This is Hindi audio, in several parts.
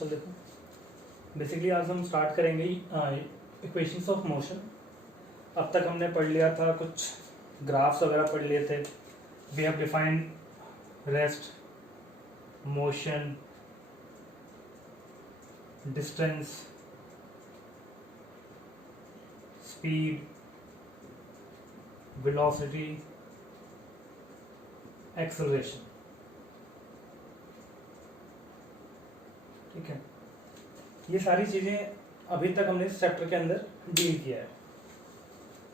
चल देखो, बेसिकली आज हम स्टार्ट करेंगे इक्वेशंस ऑफ मोशन। अब तक हमने पढ़ लिया था, कुछ ग्राफ्स वगैरह पढ़ लिए थे। We have defined rest, motion, distance, speed, velocity, acceleration. ठीक है, ये सारी चीज़ें अभी तक हमने इस चैप्टर के अंदर डील किया है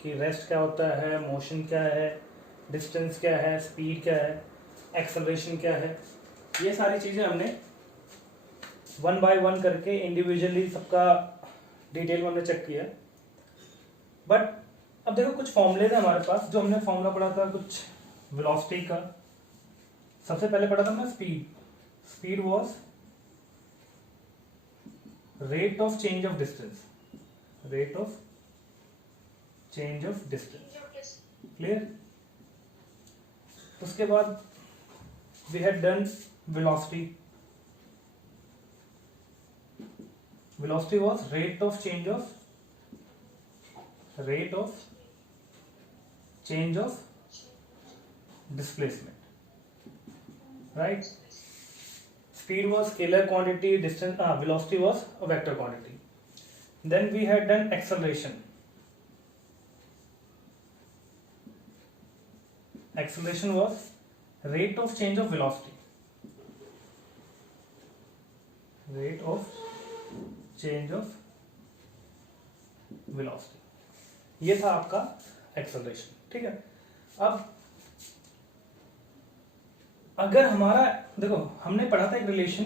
कि रेस्ट क्या होता है, मोशन क्या है, डिस्टेंस क्या है, स्पीड क्या है, एक्सेलरेशन क्या है। ये सारी चीज़ें हमने वन बाय वन करके इंडिविजुअली सबका डिटेल में हमने चेक किया। बट अब देखो, कुछ फॉर्मूलेज है हमारे पास जो हमने फॉर्मूला पढ़ा था कुछ वेलोसिटी का। सबसे पहले पढ़ा था हमने speed was rate of change of distance, rate of change of distance, clear। उसके बाद we had done velocity, velocity was rate of change of displacement, right। Speed was scalar quantity, distance velocity was a vector quantity. Then we had done acceleration. Acceleration was rate of change of velocity, rate of change of velocity। ये था आपका acceleration। ठीक है, अब अगर हमारा देखो, हमने पढ़ा था एक relation,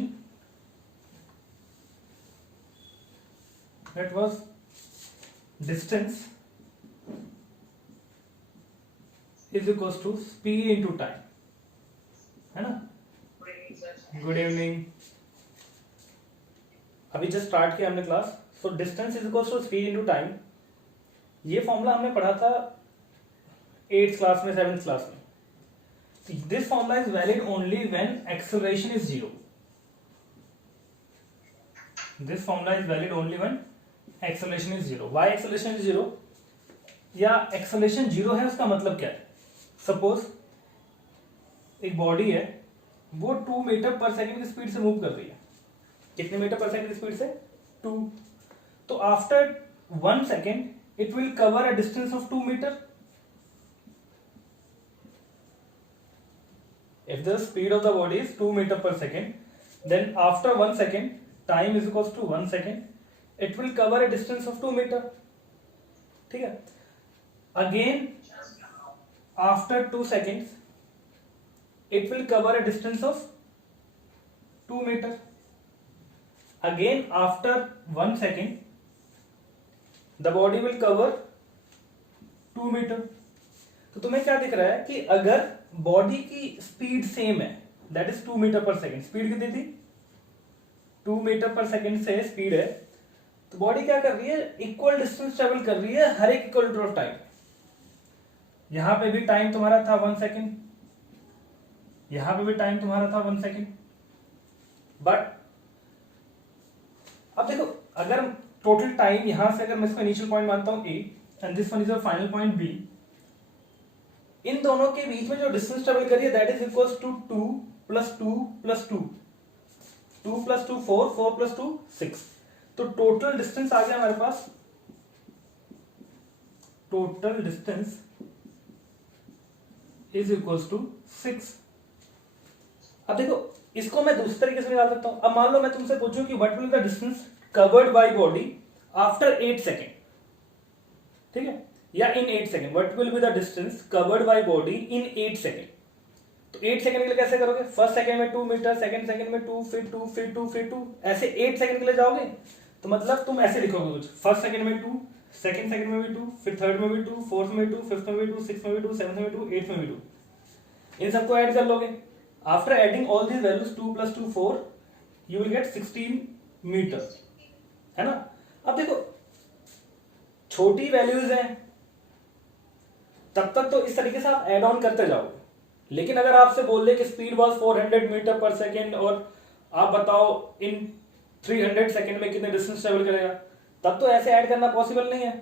that was distance is equals to speed into time, है ना। गुड इवनिंग, अभी जस्ट स्टार्ट किया हमने class. So distance is equals to speed into time, ये फॉर्मूला हमने पढ़ा था 8th क्लास में, 7th क्लास में। This formula is valid only when acceleration is 0. This formula is valid only when acceleration is 0. Why acceleration is 0? या acceleration 0 है, उसका मतलब क्या है। सपोज एक बॉडी है, वो 2 मीटर पर सेकेंड की स्पीड से मूव कर रही है। कितने मीटर पर सेकेंड की स्पीड से? 2। तो after 1 second it will cover a distance of 2 metre. If the speed of the body is 2 meter per second, then after 1 second, time is equals to 1 second, it will cover a distance of 2 meter. ठीक है, again after 2 seconds, it will cover a distance of 2 meter. Again after 1 second, the body will cover 2 meter. तो तुम्हें क्या दिख रहा है कि अगर बॉडी की स्पीड सेम है, that is 2 metre per second, speed कितनी थी? 2 मीटर पर सेकेंड से स्पीड है, तो बॉडी क्या कर रही है? इक्वल डिस्टेंस ट्रेवल कर रही है हर एक इक्वल इंटरवल ऑफ टाइम। यहां पे भी टाइम तुम्हारा था 1 सेकेंड, यहां पे भी टाइम तुम्हारा था 1 सेकेंड। बट अब देखो, अगर टोटल टाइम यहां से, अगर मैं इसको इनिशियल पॉइंट मानता हूं A and this one is your final point B, इन दोनों के बीच में जो डिस्टेंस ट्रेवल करी है that is equals to 2 plus 2 plus 2, 2 plus 2 4, 4 plus 2 6। तो टोटल डिस्टेंस आ गया हमारे पास, total distance is equals to 6। अब देखो, इसको मैं दूसरे तरीके से निकाल सकता हूं। अब मान लो मैं तुमसे पूछूं कि what will be the distance covered by body after 8 second, ठीक है, या इन 8 second, what will be the distance covered by body in 8 second. तो 8 सेकेंड के लिए कैसे करोगे? फर्स्ट सेकेंड में 2 मीटर, सेकेंड सेकेंड में 2, फिर 2, फिर 2, फिर 2, ऐसे 8 सेकेंड के लिए जाओगे। तो मतलब तुम ऐसे लिखोगे कुछ, फर्स्ट सेकेंड में 2, सेकेंड सेकेंड में भी 2, फिर थर्ड में भी 2, फोर्थ में 2, फिफ्थ में भी 2, सिक्स में भी 2, सेवंथ में 2, एट्थ में भी 2, इन सबको ऐड कर लोगे। After adding all these values 2 plus 2 4, you will get 16 metre, है ना। अब देखो, छोटी वैल्यूज हैं तब तक तो इस तरीके से आप एड ऑन करते जाओगे, लेकिन अगर आपसे बोल दे कि speed was 400 metre per second और आप बताओ इन 300 सेकेंड में कितने डिस्टेंस ट्रेवल करेगा, तब तो ऐसे ऐड करना पॉसिबल नहीं है।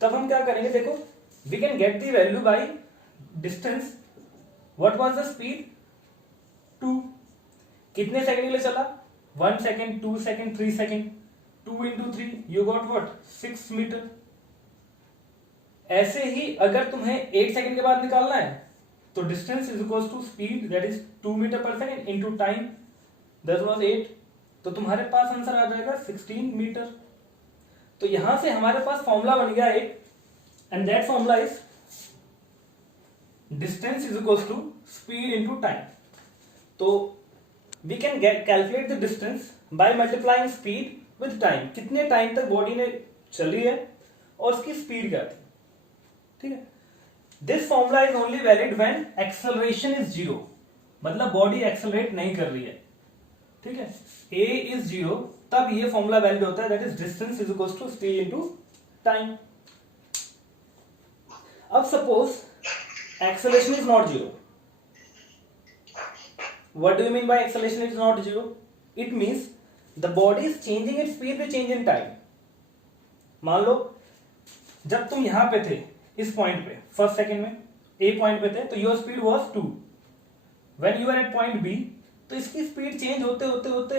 तब हम क्या करेंगे, देखो we can get the value by distance. What was the speed, 2। कितने सेकंड के लिए चला, 1 second, 2 second, 3 second, 2 into 3 you got what, 6 metre. ऐसे ही अगर तुम्हें 8 सेकंड के बाद निकालना है तो distance is equal to speed that is 2 metre per second into time, that was 8, तो तुम्हारे पास आंसर आ जाएगा 16 मीटर। तो यहां से हमारे पास फॉर्मूला बन गया एक, and that formula is distance is equal to speed into time. तो we can calculate the distance by multiplying speed with time, कितने टाइम तक बॉडी ने चली है और उसकी स्पीड क्या थी, ठीक है। This formula is only valid when acceleration is 0, मतलब बॉडी एक्सेलरेट नहीं कर रही है, ठीक है। ए इज 0, तब ये फॉर्मूला वैलिड होता है, that is distance is equal to speed into time. अब suppose acceleration is not 0, what do you mean by acceleration is not 0? It means the body is changing its speed with change in time. मान लो जब तुम यहां पे थे इस पॉइंट पे फर्स्ट सेकंड में ए पॉइंट पे थे तो your speed was 2, when you are at point B तो इसकी स्पीड चेंज होते होते होते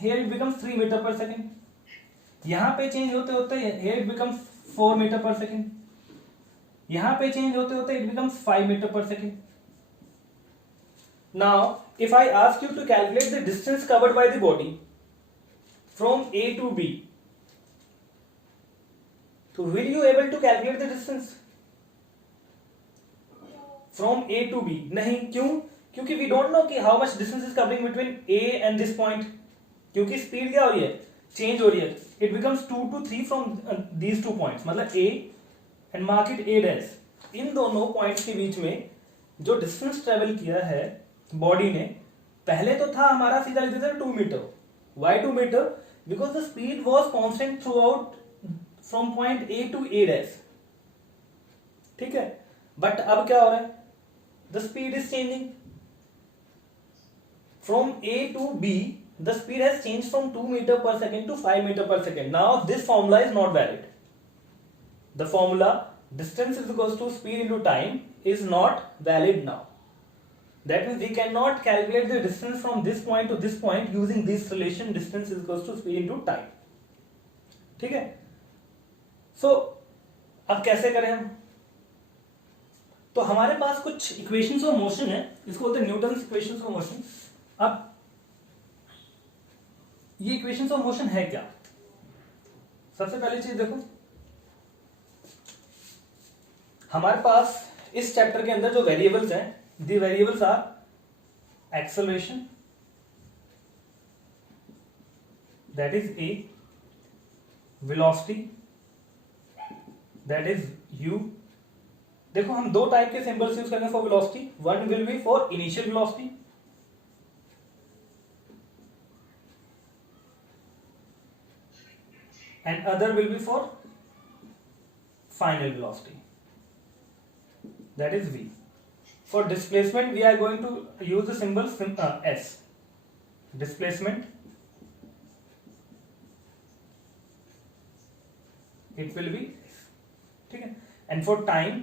here it becomes 3 metre per second, यहां पे चेंज होते होते here it becomes 4 metre per second, यहां पे चेंज होते होते it becomes 5 metre per second. Now, if I ask you to calculate the distance covered by the body from A to B, so will you able to calculate the distance from A to B? नहीं, क्यों? क्योंकि we don't know कि how much distance is covering between A and this point, क्योंकि speed क्या हो रही है, change हो रही है, it becomes 2 to 3 from these 2 points, मतलब A and mark it A dash, इन दोनों पॉइंट्स के बीच में जो डिस्टेंस ट्रेवल किया है बॉडी ने, पहले तो था हमारा सीधा लिखते थे 2 metre. Why 2 metre? Because the speed was constant throughout from point A to A dash, ठीक है। बट अब क्या हो रहा है, the speed is changing from A to B, the speed has change from 2 metre per second to 5 metre per second. Now this formula is not valid, the formula distance is equal to speed into time is not valid now. That means we cannot calculate the distance from this point to this point using this relation distance is equals to speed into time, ठीक है। So अब कैसे करें हम, तो हमारे पास कुछ इक्वेशंस ऑफ मोशन है, इसको बोलते हैं न्यूटन्स इक्वेशंस ऑफ मोशन। अब ये इक्वेशंस ऑफ मोशन है क्या, सबसे पहली चीज देखो, हमारे पास इस चैप्टर के अंदर जो वेरिएबल्स हैं, the variables are acceleration, that is A, velocity, that is U। देखो हम दो टाइप के सिंबल्स यूज करेंगे for velocity, one will be for initial velocity and other will be for final velocity, that is V। For displacement we are going to use the symbol S, displacement, it will be, ठीक है, and for time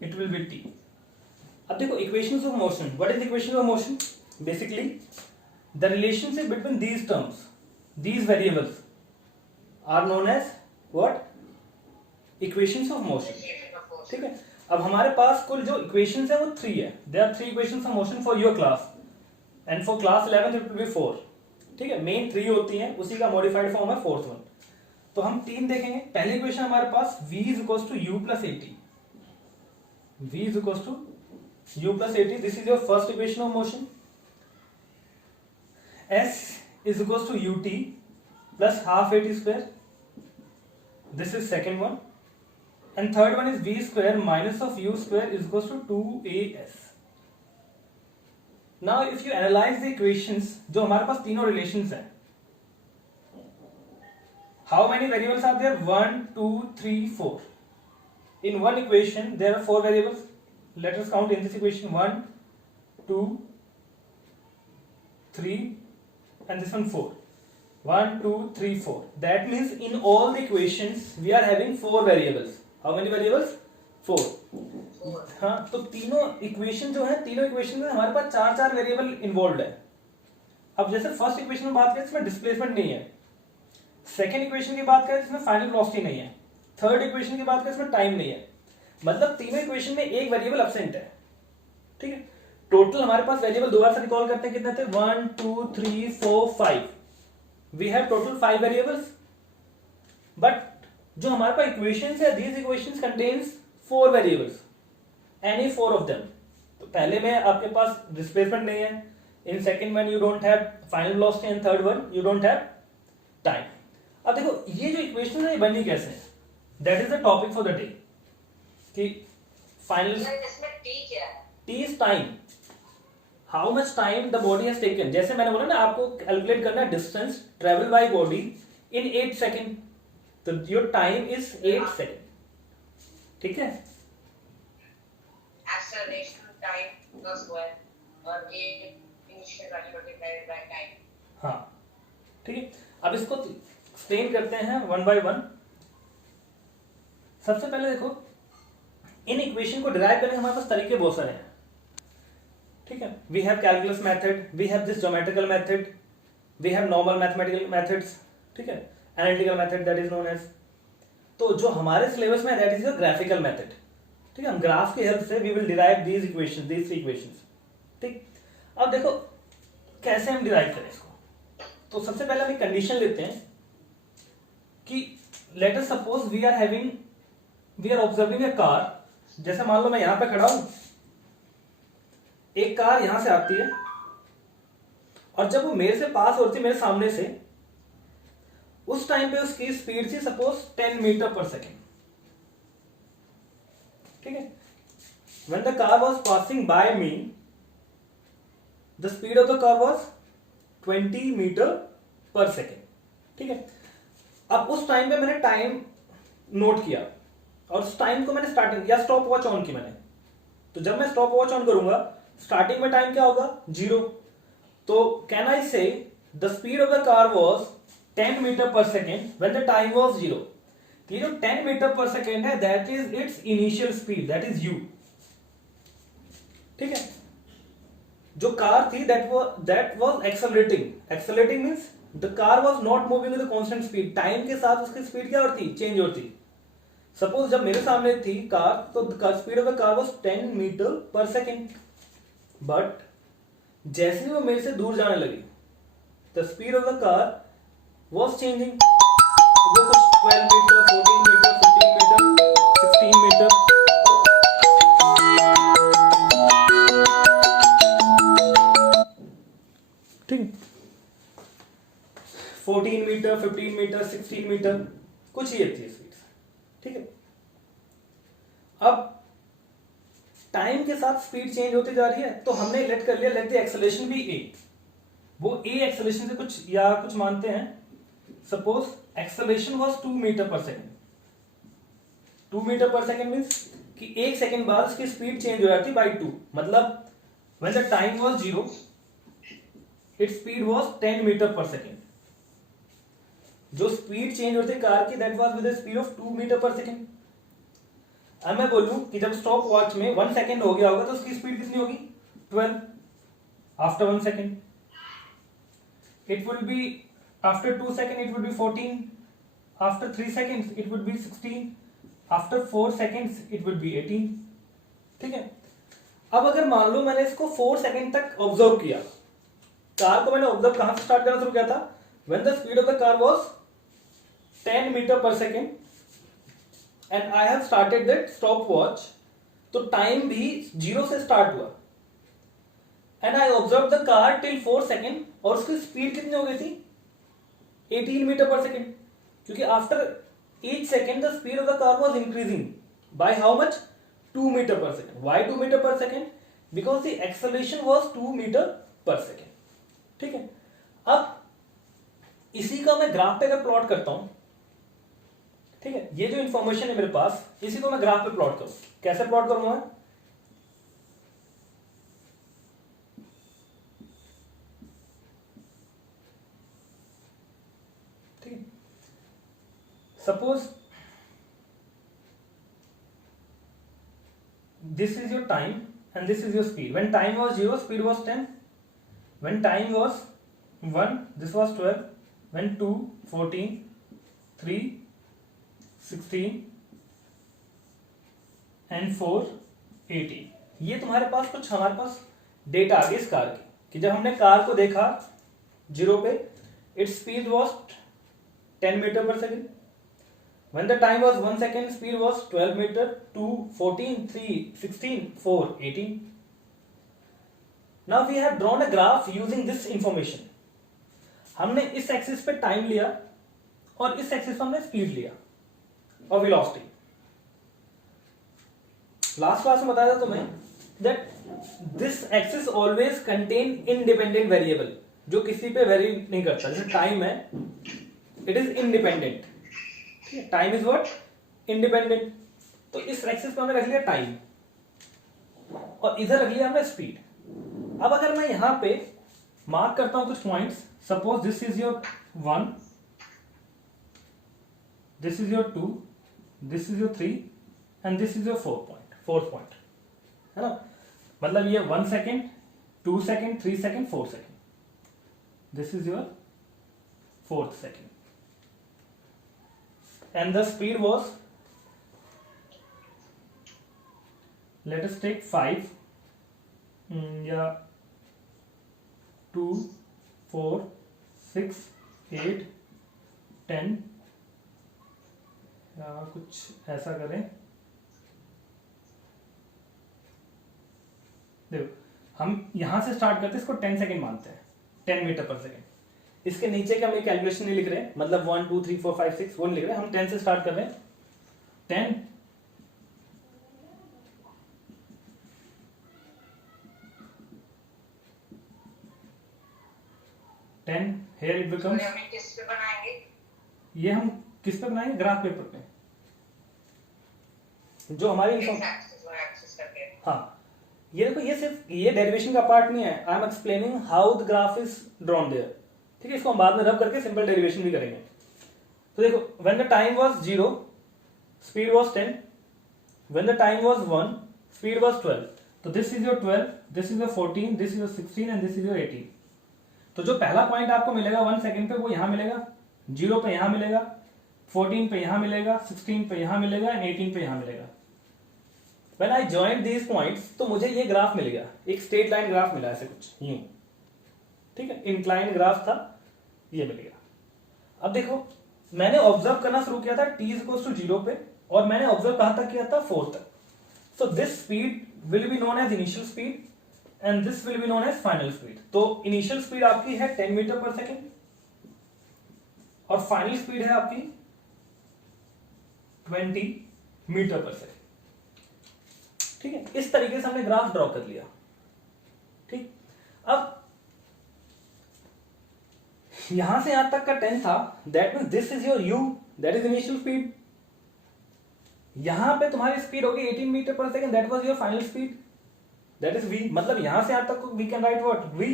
it will be T। अब देखो equations of motion, what is the equation of motion? Basically the relationship between these terms, these variables are known as what? Equations of motion, ठीक है। अब हमारे पास कुल जो इक्वेशंस है वो 3 है, there are 3 equations of motion for your class and for class 11th it will be 4, ठीक है। मेन 3 होती हैं, उसी का मॉडिफाइड फॉर्म है 4th वन। तो हम 3 देखेंगे। पहली इक्वेशन हमारे पास v is equals to u plus at, v is equals to u plus at, this is your first equation of motion. s is equals to ut plus half at square, this is second one. And third one is v square minus of u square is equals to 2as। Now if you analyze the equations, जो हमारे पास तीनों relations हैं, how many variables are there? 1 2 3 4। In one equation there are 4 variables, let us count in this equation 1 2 3 and this one 4. 1 2 3 4. That means in all the equations we are having 4 variables. How many variables? 4. हाँ, तो तीनों इक्वेशन जो है, तीनों इक्वेशन में हमारे पास 4 वेरिएबल इन्वॉल्व है. अब जैसे फर्स्ट इक्वेशन में बात करें इसमें डिस्प्लेसमेंट नहीं है, सेकेंड इक्वेशन की बात करें इसमें फाइनल वेलोसिटी नहीं है, थर्ड इक्वेशन की बात करें इसमें टाइम नहीं है. मतलब तीनों इक्वेशन में एक वेरिएबल अब्सेंट है. ठीक है, टोटल हमारे पास वेरिएबल दो बार से रिकॉल करते हैं, कितने थे? 1 2 3 4 5. We have total 5 variables, but जो हमारे पास इक्वेशंस है, these equations contains 4 variables, any 4 of them. तो पहले में आपके पास डिस्प्लेसमेंट नहीं है, in second one you don't have final velocity, and third one you don't have time. अब देखो ये जो इक्वेशन है बनी कैसे है, that is the topic for the day. कि फाइनल इसमें टी क्या है? T is time, how much time the body has taken. जैसे मैंने बोला ना, आपको कैलकुलेट करना है distance travel by body in 8 second, तो योर टाइम इज 8 सेकंड. ठीक है, एक्सेलरेशन टाइम प्लस 1 और ये initial value multiplied by time. हाँ ठीक है. अब इसको एक्सप्लेन करते हैं वन बाय वन. सबसे पहले देखो, इन इक्वेशन को डिराइव करने के हमारे पास तरीके बहुत सारे हैं. ठीक है, we have calculus method, we have this geometrical method, we have normal mathematical methods. ठीक है, analytical method that is known as. तो जो हमारे सिलेबस में that is your graphical method. ठीक है, हम ग्राफ की हेल्प से we will derive these equation, these three equations. ठीक, अब देखो कैसे हम डिराइव करें इसको. तो सबसे पहले हम एक कंडीशन लेते हैं कि let us suppose we are observing a car. जैसे मान लो मैं यहां पे खड़ा हूं, एक कार यहां से आती है, और जब वो मेरे से पास होती है, मेरे सामने से, उस टाइम पे उसकी स्पीड थी सपोज 10 मीटर पर सेकेंड. ठीक है, when the car was passing by me, the speed of the car was 20 metre per second. ठीक है, अब उस टाइम पे मैंने टाइम नोट किया, और उस टाइम को मैंने स्टार्टिंग या स्टॉप वॉच ऑन की मैंने. तो जब मैं स्टॉप वॉच ऑन करूंगा, स्टार्टिंग में टाइम क्या होगा? 0. तो can I say the speed of the car was 10 metre per second when the time was 0. ये जो 10 मीटर पर सेकेंड है, that is its initial speed, that is u. ठीक है, जो कार थी that was accelerating means the car was not moving with constant speed. Time के साथ उसकी स्पीड क्या होती? चेंज होती. सपोज जब मेरे सामने थी कार, तो speed of the car was 10 metre per second, but जैसे ही वो मेरे से दूर जाने लगी, the speed of the car was changing. वो कुछ 12 मीटर, 14 मीटर, 15 मीटर, 16 मीटर. ठीक, 14 मीटर, 15 मीटर, 16 मीटर, कुछ ये थी स्पीड. ठीक है, अब टाइम के साथ स्पीड चेंज होती जा रही है, तो हमने लेट कर लिया, लेट द एक्सेलरेशन बी ए. वो ए एक्सेलरेशन से कुछ मानते हैं. Suppose acceleration was 2 metre per second. 2 metre per second means कि 1 सेकेंड बाद उसकी स्पीड चेंज हो जाती बाय 2. मतलब when the time was 0, its speed was 10 metre per second. जो स्पीड चेंज होती है कार की, that was with the speed of 2 metre per second. अब मैं बोलूं कि जब स्टॉप वॉच में 1 सेकेंड हो गया होगा, तो उसकी स्पीड कितनी होगी? 12. After 1 second it will B, after 2 second it will B 14. After 3 seconds it will B 16. After 4 seconds it will B 18. ठीक है, अब अगर मान लो मैंने इसको 4 सेकेंड तक ऑब्जर्व किया, कार को मैंने ऑब्जर्व कहां से स्टार्ट करना शुरू किया था? When the speed of the car was 10 metre per second and I have started that stopwatch. तो टाइम भी 0 से स्टार्ट हुआ, and I observe the car till 4 second, और उसकी स्पीड कितनी हो गई थी? 18 मीटर पर सेकेंड. क्योंकि after each second the speed of the car was increasing by how much? 2 meter per second. Why 2 meter per second? Because the acceleration was 2 meter per second. ठीक है, अब इसी का मैं ग्राफ पे अगर प्लॉट करता हूं, ठीक है, ये जो इंफॉर्मेशन है मेरे पास, इसी को मैं ग्राफ पे प्लॉट करूं. कैसे प्लॉट करूंगा? Suppose this is your time and this is your speed. When time was 0, speed was 10. When time was 1, this was 12. When 2, 14, 3, 16 and 4, 18. ये तुम्हारे पास कुछ हमारे पास डेटा आ गई इस कार की कि जब हमने कार को देखा 0 पे, its speed was 10 meter per second. When the time was 1 second, speed was 12 meter, 2, 14, 3, 16, 4, 18. Now we have drawn a graph using this information. हमने इस एक्सिस पे टाइम लिया और इस एक्सिस पे हमने स्पीड लिया और वेलोसिटी. लास्ट क्लास में बताया था तुम्हें that this axis always contain independent variable, जो किसी पे वेरी नहीं करता. जैसे टाइम है, it is independent. Time is what? Independent. तो इस एक्सिस पे हमने रख लिया टाइम और इधर रख लिया हमने स्पीड. अब अगर मैं यहां पे मार्क करता हूं कुछ points, suppose this is your 1, this is your 2, this is your 3 and this is your 4th point, है ना. मतलब ये 1 second, 2 second, 3 second, 4 second. This is your 4th second. And the speed was, let us take 5, yeah, 2, 4, 6, 8, 10, या कुछ ऐसा करें. देखो हम यहां से स्टार्ट करते हैं, इसको 10 सेकेंड मानते हैं, 10 मीटर पर सेकेंड. इसके नीचे का हम ये कैलकुलेशन नहीं लिख रहे, मतलब 1 2 3 4 5 6 वो नहीं लिख रहे, हम 10 से स्टार्ट कर रहे हैं. 10, 10 here it becomes. हम किस पे बनाएंगे? ये हम किस पे बनाएंगे? ग्राफ पेपर पे, जो हमारी हाँ. ये देखो, ये सिर्फ ये डेरिवेशन का पार्ट नहीं है. I am explaining how the graph is drawn there. ठीक है, इसको हम बाद में रब करके सिंपल डेरिवेशन भी करेंगे. तो देखो, when the time was 0, speed was 10. When the time was 1, speed was 12. तो this is your 12, this is your 14, this is your 16 and this is your 18. तो जो पहला पॉइंट आपको मिलेगा 1 सेकेंड पे, वो यहां मिलेगा, 0 पे यहां मिलेगा, 14 पे यहां मिलेगा, 16 पे यहां मिलेगा एंड 18 पे यहां मिलेगा. When I joined these points, तो मुझे ये ग्राफ मिल गया, एक स्ट्रेट लाइन ग्राफ मिला ऐसे कुछ यूं. ठीक है, इंक्लाइन ग्राफ था, ये मिल गया. अब देखो, मैंने ऑब्जर्व करना शुरू किया था t = 0 पे, और मैंने ऑब्जर्व कहां तक किया था? 4 तक. So this speed will be known as initial speed and this will be known as final speed. तो इनिशियल स्पीड आपकी है 10 मीटर पर सेकेंड और फाइनल स्पीड है आपकी 20 मीटर पर सेकेंड. ठीक है, इस तरीके से हमने ग्राफ ड्रॉ कर लिया. ठीक, अब यहां से यहां तक का 10 था, that means this is your u, that is initial speed. यहां पे तुम्हारी स्पीड होगी 18 metre per second, that was your final speed, that is v. मतलब यहां से यहां तक we can write what? v.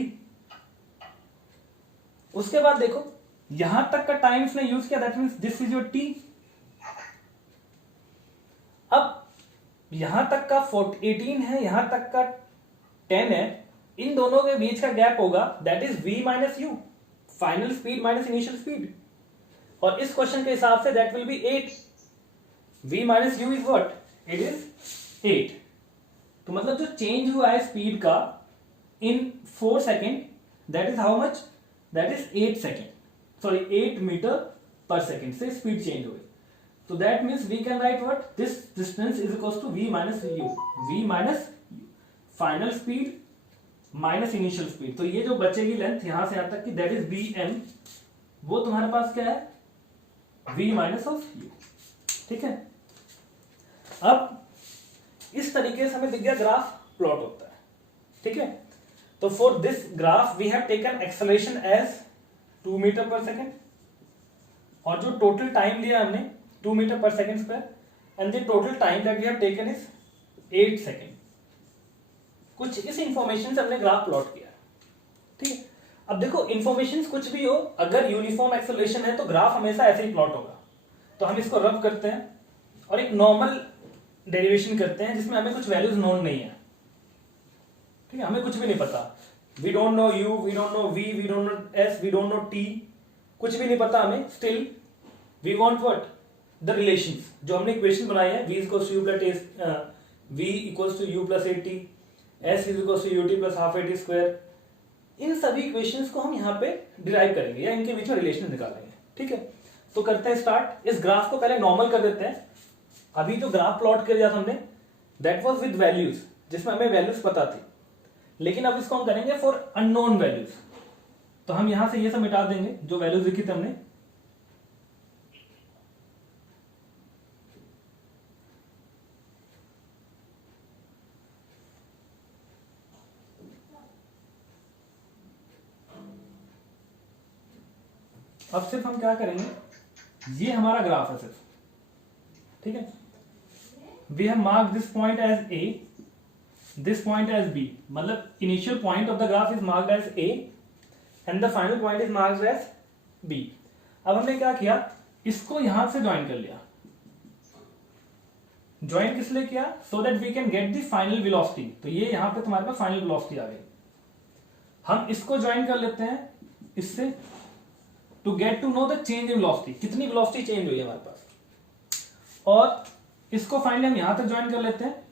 उसके बाद देखो, यहां तक का टाइम इसने यूज किया, that means this is your t. अब यहां तक का 18 है, यहां तक का 10 है, इन दोनों के बीच का गैप होगा, that is v minus u, final speed minus initial speed. और इस क्वेश्चन के हिसाब से that will be 8. v minus u is what? It is 8. तो मतलब जो चेंज हुआ है स्पीड का in 4 second, that is how much? That is 8 second, sorry 8 metre per second से स्पीड चेंज हुई. So that means we can write what? This distance is equals to v minus u. v minus u. Final speed minus initial speed. तो ये जो बचेगी लेंथ यहां से यहां तक की, that is bm, वो तुम्हारे पास क्या है? v minus of u. ठीक है, अब इस तरीके से हमें दिख गया ग्राफ प्लॉट होता है. ठीक है, तो for this graph we have taken acceleration as 2 metre per second, और जो टोटल टाइम लिया हमने 2 metre per second square, and the total time that we have taken is 8 second. कुछ इस इंफॉर्मेशन से हमने ग्राफ प्लॉट किया. ठीक है, अब देखो इंफॉर्मेशन कुछ भी हो, अगर यूनिफॉर्म एक्सेलरेशन है तो ग्राफ हमेशा ऐसे ही प्लॉट होगा. तो हम इसको रब करते हैं और एक नॉर्मल डेरिवेशन करते हैं जिसमें हमें कुछ वैल्यूज नोन नहीं है, ठीक है, हमें कुछ भी नहीं पता, we don't know u, we don't know we don't know s, we don't know t, कुछ भी नहीं पता हमें, still we want what, the relations जो हमने इक्वेशन बनाई है, v equals to u plus v equals to u plus a t, s is equals to u t plus half a t square, इन सभी इक्वेशंस को हम यहाँ पे डिराइव करेंगे या इनके बीच में रिलेशन निकालेंगे, ठीक है। तो करते हैं स्टार्ट। इस ग्राफ को पहले नॉर्मल कर देते हैं। अभी जो ग्राफ प्लॉट कर दिया था हमने, दैट वाज विद वैल्यूज, जिसमें हमें वैल्यूज पता थी, लेकिन अब इसको हम करेंगे फॉर अननोन वैल्यूज। तो हम यहां से ये सब मिटा देंगे जो वैल्यूज लिखी थी हमने, अब सिर्फ हम क्या करेंगे, ये हमारा ग्राफ है सिर्फ, ठीक है। We have mark this point as A, this point as B, मतलब initial point of the graph is marked as A and the final point is marked as B. अब हमने क्या किया, इसको यहां से ज्वाइन कर लिया। ज्वाइन किस लिए किया, so that we can get the final velocity. तो ये यहां पे तुम्हारे पास फाइनल वेलोसिटी आ गई। हम इसको ज्वाइन कर लेते हैं इससे, to get to know the change in velocity, कितनी वेलोसिटी चेंज हुई है हमारे पास, और इसको फाइनली हम यहां तक ज्वाइन कर लेते हैं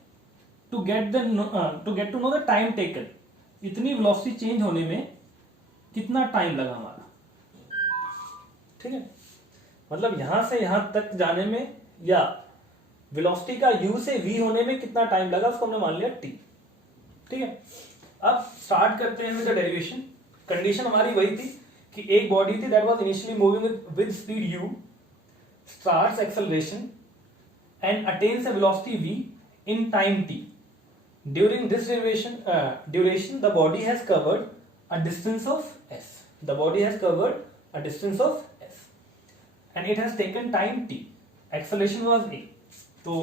to get to know the time taken, इतनी वेलोसिटी चेंज होने में कितना टाइम लगा हमारा, ठीक है। मतलब यहां से यहां तक जाने में या वेलोसिटी का u से v होने में कितना टाइम लगा, उसको हमने मान लिया t, ठीक है। अब स्टार्ट करते हैं विद द डेरिवेशन। कंडीशन हमारी वही थी कि एक बॉडी थी that was initially moving with speed u, starts acceleration and attains a velocity v in time t. During this duration the body has covered a distance of s. The body has covered a distance of s and it has taken time t. Acceleration was a. तो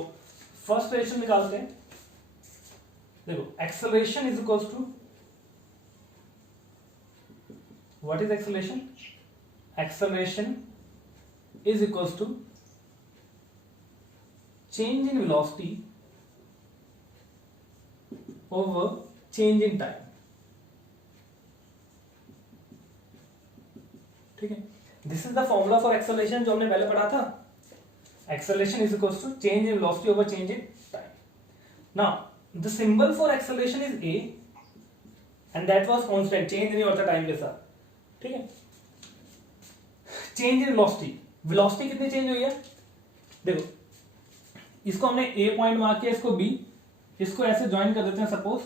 फर्स्ट रिलेशन निकालते हैं। देखो acceleration is equals to, what is acceleration? Acceleration is equals to change in velocity over change in time, ठीक है। This is the formula for acceleration जो हमने पहले पढ़ा था। Acceleration is equals to change in velocity over change in time. Now the symbol for acceleration is a and that was constant, change नहीं होता टाइम के साथ, ठीक है। चेंज इन वेलोसिटी, वेलोसिटी कितनी चेंज हुई है, देखो इसको हमने ए पॉइंट मार्क किया, इसको बी, इसको ऐसे ज्वाइन कर देते हैं सपोज,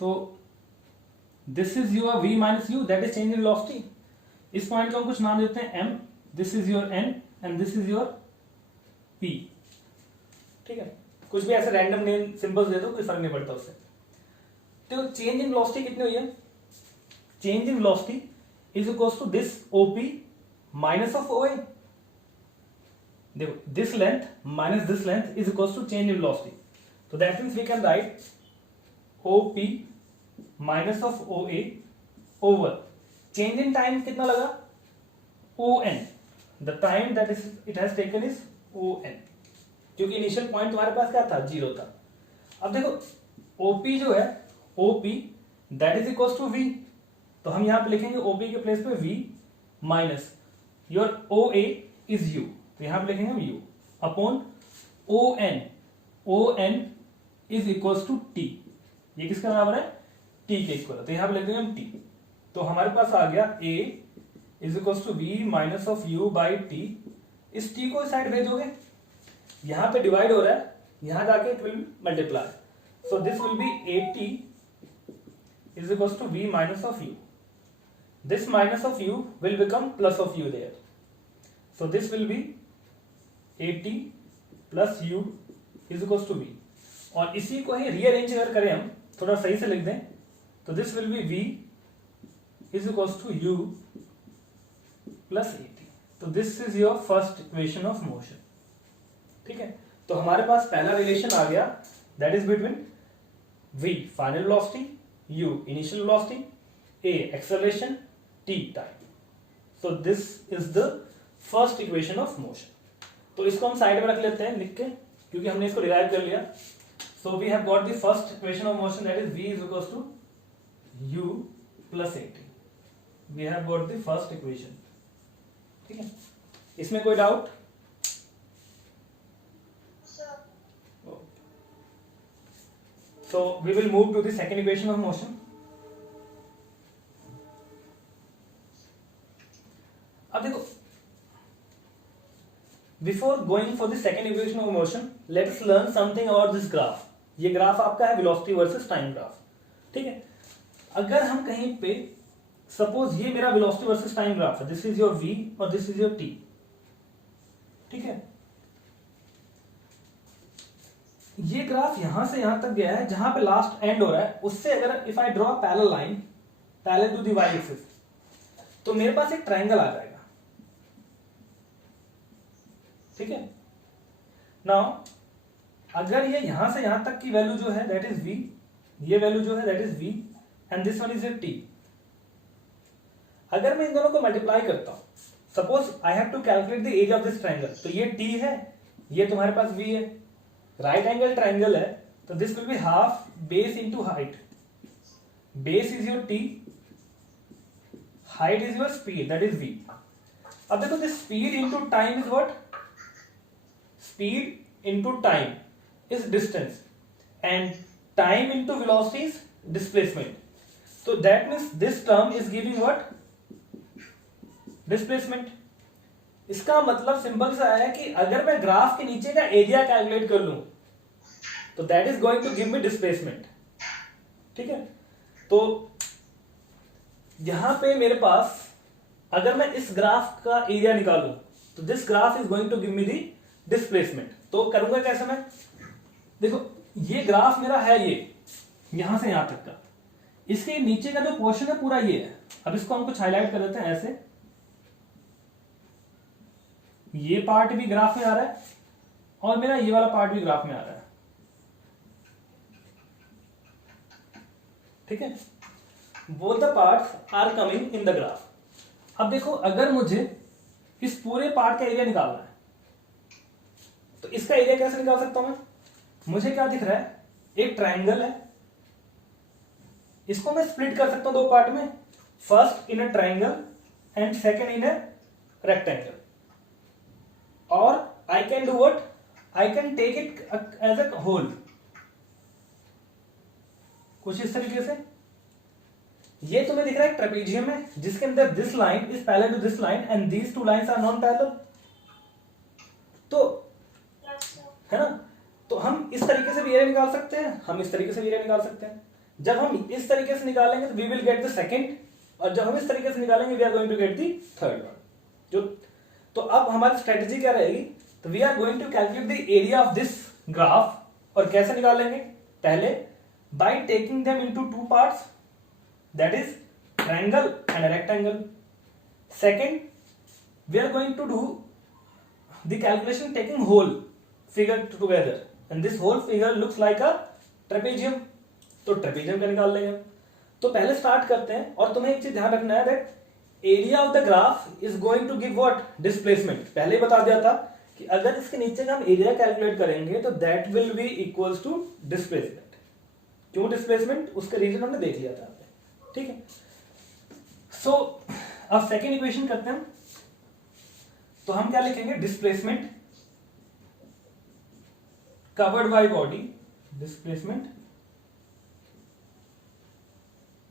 तो this is your v minus you, that is change in velocity. इस पॉइंट को हम कुछ नाम देते हैं m, this is your n and this is your p, ठीक है। कुछ भी ऐसे रैंडम नेम सिंबल्स दे दो, कोई फर्क नहीं पड़ता उससे। तो चेंज इन वेलोसिटी कितनी हुई है, change in velocity is equals to this OP minus of OA। देखो this length minus this length is equals to change in velocity, तो that means we can write OP minus of OA over change in time कितना लगा ON, the time that is it has taken is ON, क्योंकि इनिशियल पॉइंट तुम्हारे पास क्या था, 0 था। अब देखो OP जो है OP that is equals to V, तो हम यहां पे लिखेंगे OP के प्लेस पे V minus your OA is U, तो यहां पे लिखेंगे हम U upon ON, ON is equals to T, ये किसके बराबर है, T के इक्वल है, तो यहां पे लिख देंगे हम T। तो हमारे पास आ गया A is equals to V minus of U by T। इस T को इस साइड भेजोगे, यहां पे डिवाइड हो रहा है, यहां जाके it will multiply, so this will B AT is equals to V minus of U. This minus of U will become plus of U there. So this will be AT plus U is equals to V. और इसी को ही रीअरेंज अगर करें हम, थोड़ा सही से लिख दें, तो this will be V is equals to U plus AT. तो this is your first equation of motion. ठीक है, तो हमारे पास पहला रिलेशन आ गया, that is between V final velocity, U initial velocity, A acceleration t time. So this is the first equation of motion. तो इसको हम साइड में रख लेते हैं लिख के, क्योंकि हमने इसको डिराइव कर लिया. So we have got the first equation of motion, that is v is equals to u plus at. We have got the first equation. ठीक है, इसमें कोई doubt? So we will move to the second equation of motion. अब देखो, before going for the second equation of motion, let's learn something about this graph. ये ग्राफ आपका है वेलोसिटी वर्सेस टाइम ग्राफ. ठीक है, अगर हम कहीं पे सपोज ये मेरा वेलोसिटी वर्सेस टाइम ग्राफ है, दिस इज योर v और दिस इज योर t. ठीक है, ये ग्राफ यहां से यहां तक गया है, जहां पे लास्ट एंड हो रहा है उससे अगर if I draw parallel line parallel to the y axis, तो मेरे पास एक ट्रायंगल आ जाएगा. ठीक है, नाउ अगर ये यहां से यहां तक की वैल्यू जो है दैट इज v, ये वैल्यू जो है that is v and this one is your t. अगर मैं इन दोनों को मल्टीप्लाई करता हूं, suppose I have to calculate the area of this triangle, तो ये t है, ये तुम्हारे पास v है, राइट एंगल ट्रायंगल है, तो this will be half base into height. Base is your t, height is your speed that is v. अब देखो this speed into time is what? Speed into time is distance and time into velocity is displacement. So that means this term is giving what? Displacement. इसका मतलब सिंपल सा है कि अगर मैं ग्राफ के नीचे का एरिया कैलकुलेट कर लूं तो that is going to give me displacement. ठीक है, तो यहां पे मेरे पास अगर मैं इस ग्राफ का एरिया निकालूं तो this graph is going to give me the displacement. तो करूंगा कैसे मैं? देखो ये ग्राफ मेरा है, ये यहां से यहां तक का, इसके नीचे का जो पोर्शन है पूरा ये है. अब इसको हम कुछ हाईलाइट कर देते हैं ऐसे, ये पार्ट भी ग्राफ में आ रहा है और मेरा ये वाला पार्ट भी ग्राफ में आ रहा है. ठीक है, both the parts are coming in the graph. अब देखो अगर मुझे इस पूरे पार्ट का एरिया निकालना है तो इसका एरिया कैसे निकाल सकता हूं मैं? मुझे क्या दिख रहा है, एक ट्रायंगल है, इसको मैं स्प्लिट कर सकता हूं दो पार्ट में, first in a triangle and second in a rectangle. और I can do what? I can take it as a whole. कुछ इस तरीके से. ये तुम्हें दिख रहा है ट्रेपेजियम है जिसके अंदर this line is parallel to this line and these two lines are non parallel. तो है ना, तो हम इस तरीके से भी एरिया निकाल सकते हैं, हम इस तरीके से भी एरिया निकाल सकते हैं. जब हम इस तरीके से निकालेंगे तो we will get the second, और जब हम इस तरीके से निकालेंगे we are going to get the third one. जो तो अब हमारी स्ट्रेटजी क्या रहेगी? तो we are going to calculate the area of this graph. और कैसे निकालेंगे? पहले by taking them into two parts, that is triangle and rectangle. Second, we are going to do the calculation taking whole figure together and this whole figure looks like a trapezium. तो ट्रेपेजियम का निकाल लेंगे. तो पहले स्टार्ट करते हैं, और तुम्हें एक चीज ध्यान रखना है that area of the graph is going to give what? Displacement. पहले बता दिया था कि अगर इसके नीचे का हम एरिया कैलकुलेट करेंगे तो that will be equals to displacement. क्यों डिस्प्लेसमेंट? उसका रीजन हमने देख लिया था. ठीक है, सो अब सेकेंड इक्वेशन करते हैं. तो हम क्या लिखेंगे? Displacement covered by body, displacement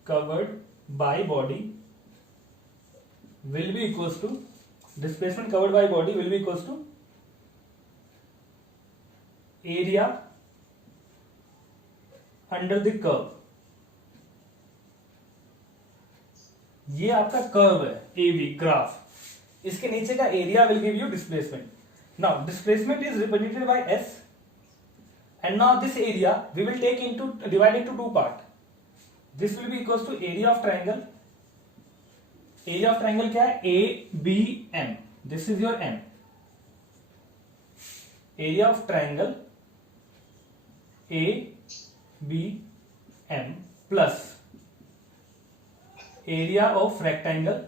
covered by body will be equals to, displacement covered by body will be equals to area under the curve. ये आपका कर्व है AB ग्राफ, इसके नीचे का area will give you displacement. Now displacement is represented by S. And now this area we will take into divide into two part. This will be equals to area of triangle. Area of triangle क्या है? ABM. This is your M. Area of triangle ABM plus area of rectangle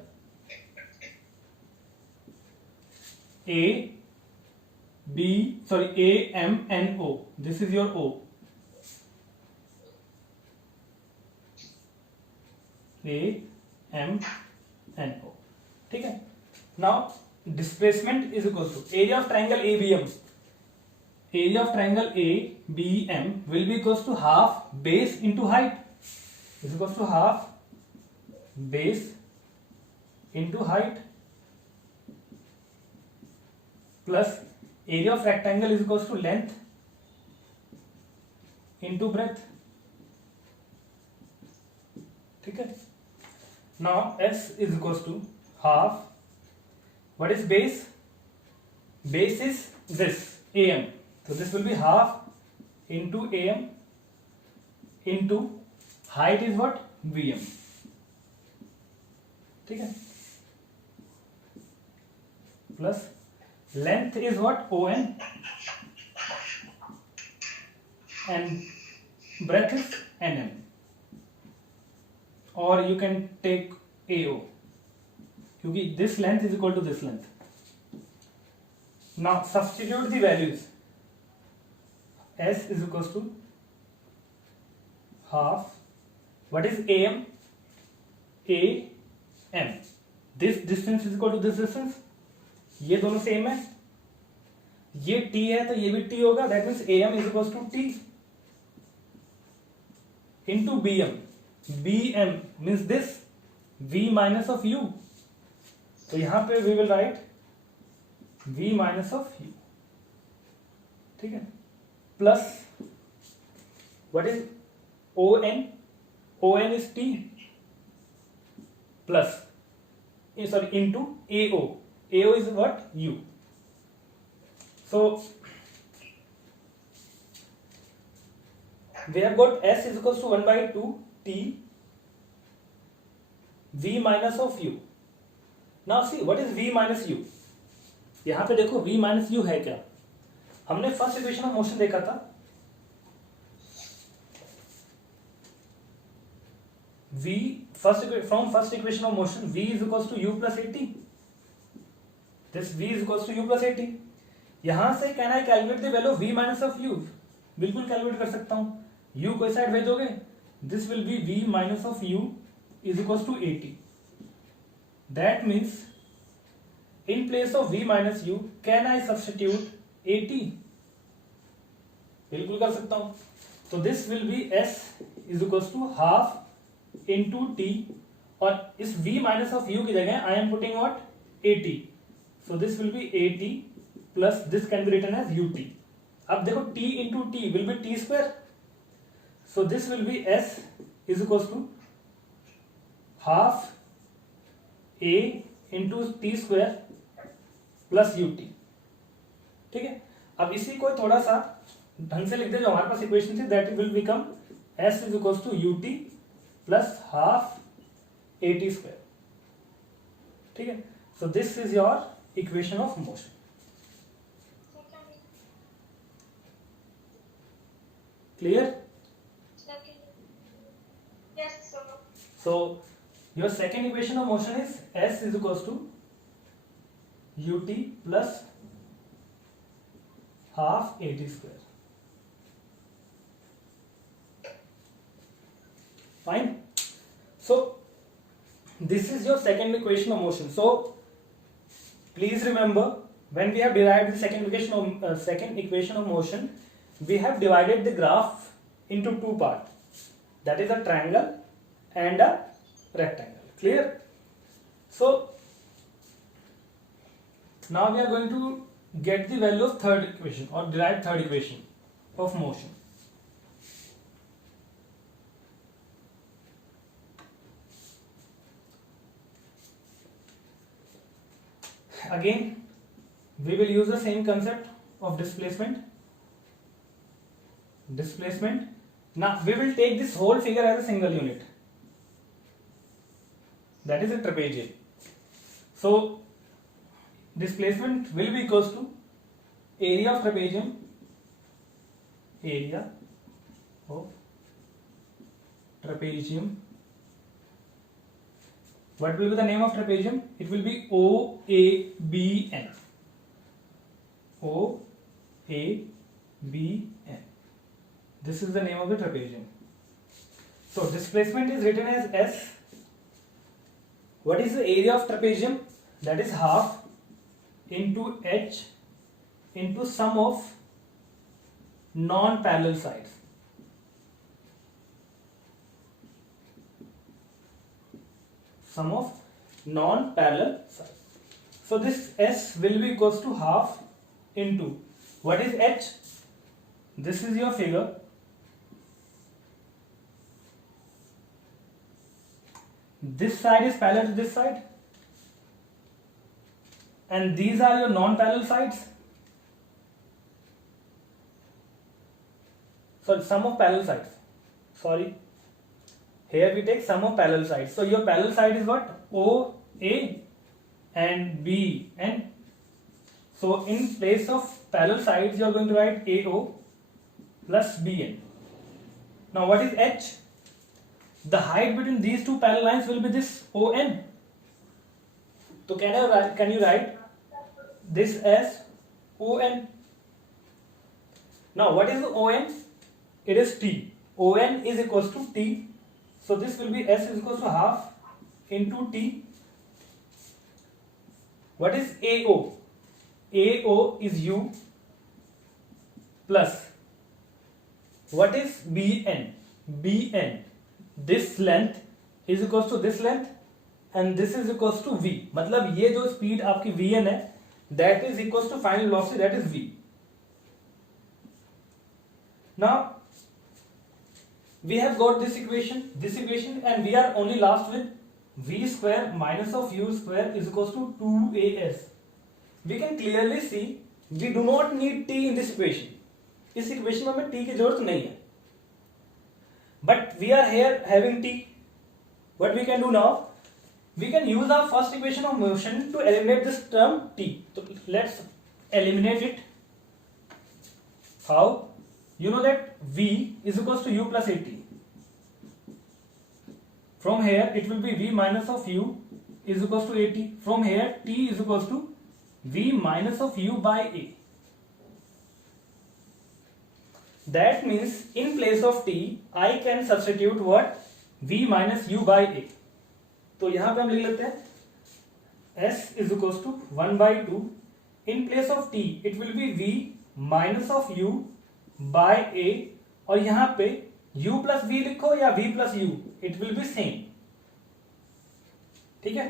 AMNO. This is your O. AMNO. ठीक है. Now displacement is equal to area of triangle ABM. Area of triangle ABM will be equals to half base into height. Is equals to half base into height plus area of rectangle is equals to length into breadth. ठीक है. Now S is equals to half. What is base? Base is this AM. So this will be half into AM into height is what? VM. ठीक है. Plus length is what? ON and breadth is NM, or you can take AO क्योंकि this length is equal to this length. Now substitute the values. S is equals to half. What is AM? AM. This distance is equal to this distance. ये दोनों सेम है. ये T है तो ये भी T होगा. That means AM is equals to T into BM. BM means this V minus of U. तो यहां पे we will write V minus of U. ठीक है. Plus what is ON? ON is T plus into AO. AO is what? U. So we have got S is equals to 1 by 2 T V minus of U. Now see what is V minus U. यहां पे देखो V minus U है क्या. हमने फर्स्ट इक्वेशन ऑफ मोशन देखा था. V from first equation of motion V is equals to U plus AT. This V is equals to U plus AT. यहां से can I calculate the value of V minus of U? बिल्कुल कैलकुलेट कर सकता हूं. U कोई साइड भेजोगे. This will be V minus of U is equals to AT. That means in place of V minus U can I substitute AT? बिल्कुल कर सकता हूं. तो this will be S is equals to half into T, और इस V minus of U की जगह I am putting what? AT. So this will be AT plus this can be written as UT. अब देखो T into T will be T square. So this will be S is equals to half A into T square plus UT. ठीक है. अब इसी को थोड़ा सा ढंग से लिख दे जो हमारे पास इक्वेशन थी. That will become S is equals to UT plus half AT square. ठीक है. So this is your equation of motion. Clear? Yes, sir. So your second equation of motion is S is equals to UT plus half AT square. Fine. So this is your second equation of motion. So please remember, when we have derived the second equation of motion, we have divided the graph into two parts. That is a triangle and a rectangle. Clear? So now we are going to get the value of third equation or derive third equation of motion. Again we will use the same concept of displacement. Now we will take this whole figure as a single unit, that is a trapezium. So displacement will be equals to area of trapezium What will be the name of trapezium? It will be OABN. OABN. This is the name of the trapezium. So displacement is written as S. What is the area of trapezium? That is half into H into sum of non-parallel sides. Sum of non-parallel sides. So this S will be equals to half into, what is H? This is your figure. This side is parallel to this side, and these are your non-parallel sides. So sum of parallel sides. Sorry. Here we take sum of parallel sides. So your parallel side is what? O, A and B N. So in place of parallel sides you are going to write AO plus BN. Now what is H? The height between these two parallel lines will be this ON. So can you write this as ON? Now what is the ON? It is T. ON is equals to T. So this will be S is equals to half into T. What is AO? AO is U plus, what is BN? BN, this length is equals to this length and this is equals to V. मतलब ये जो speed आपकी VN है, that is equals to final velocity, that is V. Now we have got this equation, and we are only left with V square minus of U square is equals to 2AS. We can clearly see we do not need T in this equation. इस equation में हमें T की जरूरत नहीं है. But we are here having T. What we can do now? We can use our first equation of motion to eliminate this term T. So let's eliminate it. How? You know that V is equals to U plus AT. From here it will be V minus of U is equals to AT. From here T is equals to V minus of U by A. That means in place of T I can substitute what? V minus U by A. तो यहां पे हम लिख लेते हैं S is equals to 1 by 2. In place of T it will be V minus of U by A, और यहां पे U plus V लिखो या V plus U, it will be same. ठीक है,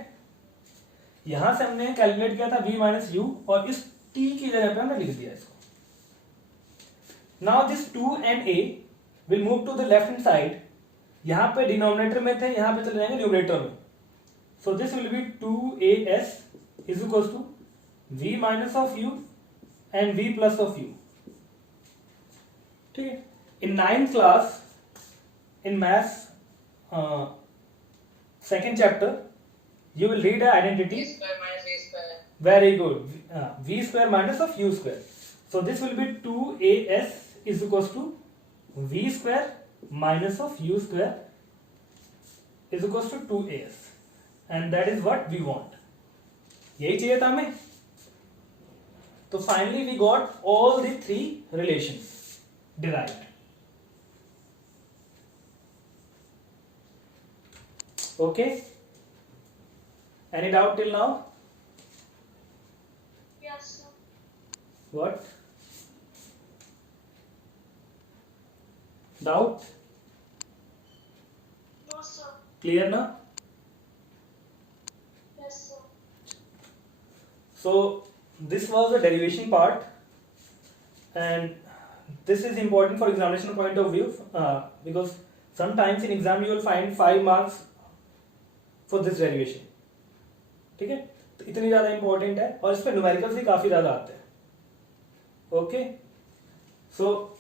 यहां से हमने कैलकुलेट किया था V minus U और इस T की जगह पे हमने लिख दिया इसको. Now this 2 and A will move to the left hand side. यहां पे डिनोमिनेटर में थे, यहां पे चले जाएंगे न्यूमरेटर में. So this will be 2AS is equals to V minus of U and V plus of U. ठीक है. In 9th class in maths second chapter you will read an identity. V square minus V square. Very good. V square minus of U square. So this will be 2AS is equals to V square minus of U square is equals to 2AS, and that is what we want. यही चाहिए था हमें. तो finally we got all the three relations derived. Okay, any doubt till now? Yes, sir. What doubt? No, sir. Clear na? Yes, sir. So this was the derivation part, and this is important for examination point of view, because sometimes in exam you will find 5 marks for this derivation. ठीक है, तो इतनी ज़्यादा important है और इस पे न्यूमेरिकल्स भी काफ़ी ज़्यादा आते हैं. ओके, सो